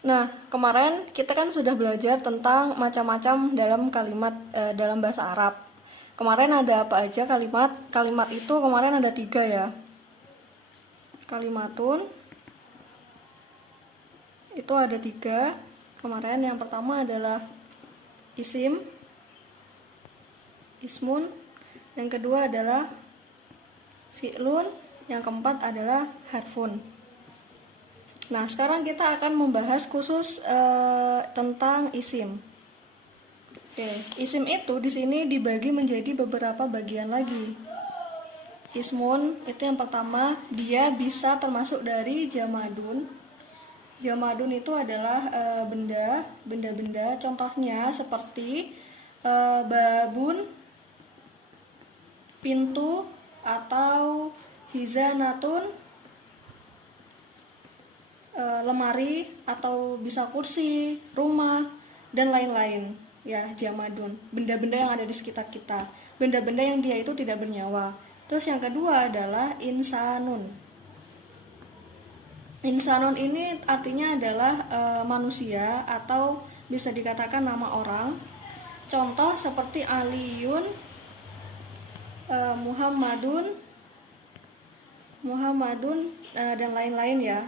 Nah, kemarin kita kan sudah belajar tentang macam-macam dalam kalimat dalam bahasa Arab. Kemarin ada apa aja kalimat? Kalimat itu kemarin ada 3 ya. Kalimatun itu ada 3. Kemarin yang pertama adalah isim, ismun. Yang kedua adalah fi'lun. Yang keempat adalah harfun. Nah, sekarang kita akan membahas khusus tentang isim. Oke, isim itu di sini dibagi menjadi beberapa bagian lagi. Ismun itu yang pertama, dia bisa termasuk dari jamadun. Jamadun itu adalah benda-benda. Contohnya seperti babun, pintu, atau hizanatun, lemari, atau bisa kursi, rumah, dan lain-lain. Ya, jamadun, benda-benda yang ada di sekitar kita, benda-benda yang dia itu tidak bernyawa. Terus yang kedua adalah insanun. Insanun ini artinya adalah manusia atau bisa dikatakan nama orang. Contoh seperti Aliyun, Muhammadun, dan lain-lain ya.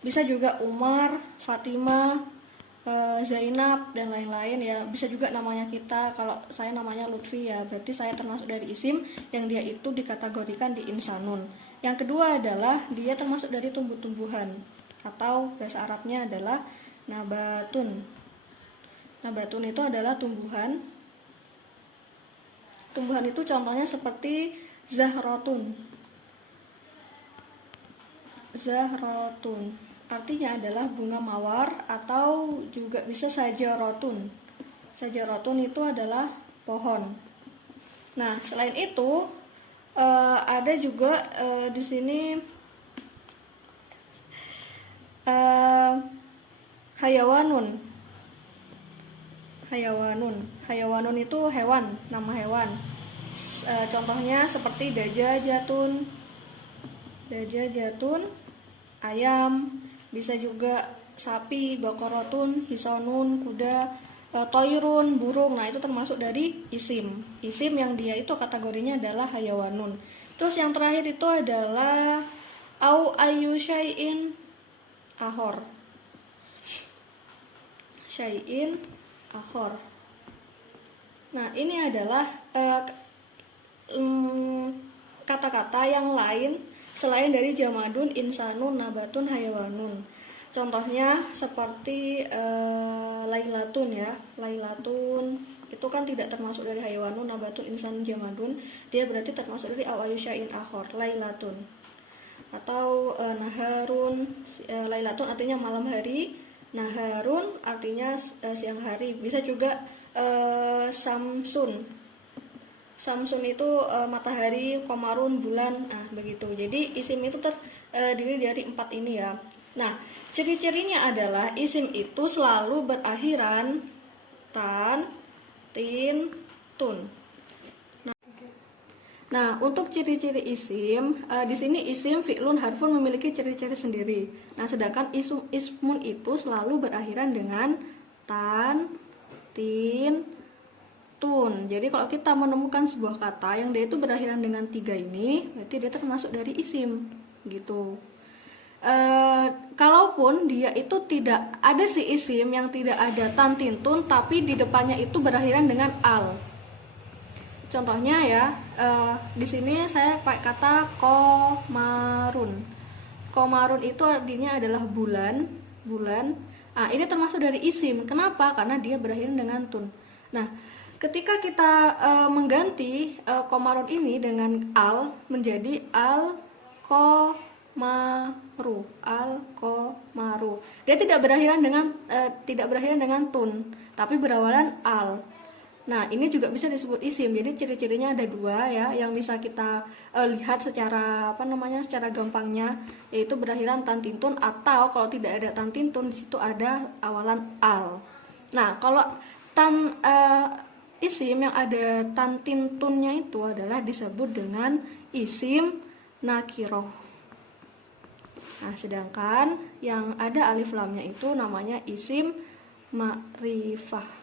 Bisa juga Umar, Fatimah, Zainab, dan lain-lain ya. Bisa juga namanya kita. Kalau saya namanya Lutfi ya, berarti saya termasuk dari isim yang dia itu dikategorikan di insanun. Yang kedua adalah dia termasuk dari tumbuh-tumbuhan, atau bahasa Arabnya adalah nabatun. Nabatun itu adalah tumbuhan. Tumbuhan itu contohnya seperti zahrotun. Zahrotun artinya adalah bunga mawar, atau juga bisa sajarotun. Sajarotun itu adalah pohon. Nah, selain itu ada juga di sini hayawanun. Hayawanun itu hewan, nama hewan. Contohnya seperti dajajatun, ayam, bisa juga sapi, bakorotun, hisonun, kuda, toirun, burung. Nah, itu termasuk dari isim. Isim yang dia itu kategorinya adalah hayawanun. Terus yang terakhir itu adalah au ayu syai'in ahor. Syai'in ahor. Nah, ini adalah kata-kata yang lain selain dari jamadun, insanun, nabatun, hayawanun. Contohnya seperti lailatun ya. Lailatun itu kan tidak termasuk dari hayawanun, nabatun, insanun, jamadun. Dia berarti termasuk dari awayu syai'in akhor, lailatun. Atau naharun, lailatun artinya malam hari, naharun artinya siang hari. Bisa juga samsun. Samsun itu matahari, komarun bulan, nah begitu. Jadi isim itu terdiri dari 4 ini ya. Nah, ciri-cirinya adalah isim itu selalu berakhiran tan, tin, tun. Nah, untuk ciri-ciri isim, di sini isim, fi'lun, harfun memiliki ciri-ciri sendiri. Nah, sedangkan ismun itu selalu berakhiran dengan tan, tin, tun. Jadi kalau kita menemukan sebuah kata yang dia itu berakhiran dengan 3 ini, berarti dia termasuk dari isim, gitu. Kalaupun dia itu tidak ada si isim yang tidak ada tan, tin, tun, tapi di depannya itu berakhiran dengan al. Contohnya ya, di sini saya pakai kata komarun. Komarun itu artinya adalah bulan. Nah, ini termasuk dari isim. Kenapa? Karena dia berakhir dengan tun. Nah, ketika kita mengganti komarun ini dengan al menjadi al komaru, dia tidak berakhiran dengan tun, tapi berawalan al. Nah, ini juga bisa disebut isim. Jadi ciri-cirinya ada 2 ya, yang bisa kita lihat secara secara gampangnya, yaitu berakhiran tan tintun, atau kalau tidak ada tan tintun di situ ada awalan al. Nah, kalau isim yang ada tan tintunnya itu adalah disebut dengan isim nakiroh. Nah, sedangkan yang ada alif lamnya itu namanya isim ma'rifah.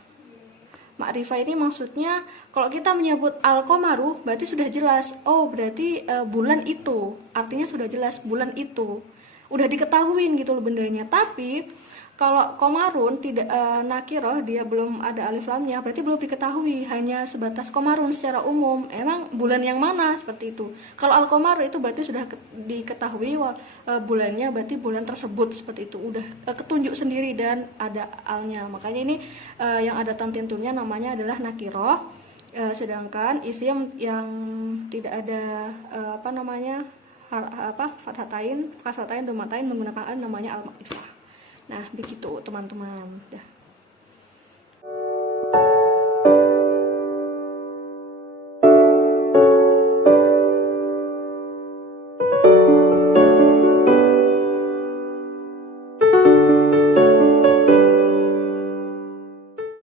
Ma'rifah ini maksudnya kalau kita menyebut al-qamaru berarti sudah jelas. Oh, berarti bulan itu. Artinya sudah jelas bulan itu. Udah diketahuin gitu loh bendanya. Tapi kalau komarun tidak nakiroh, dia belum ada alif lamnya, berarti belum diketahui, hanya sebatas komarun secara umum. Emang bulan yang mana seperti itu. Kalau al komar itu berarti sudah diketahui bulannya, berarti bulan tersebut seperti itu. Udah ketunjuk sendiri dan ada alnya. Makanya ini yang ada tantintunnya namanya adalah nakiroh. Sedangkan isim yang tidak ada fathatain, kasratain, domatain menggunakan al namanya al-ma'rifah. Nah, begitu teman-teman.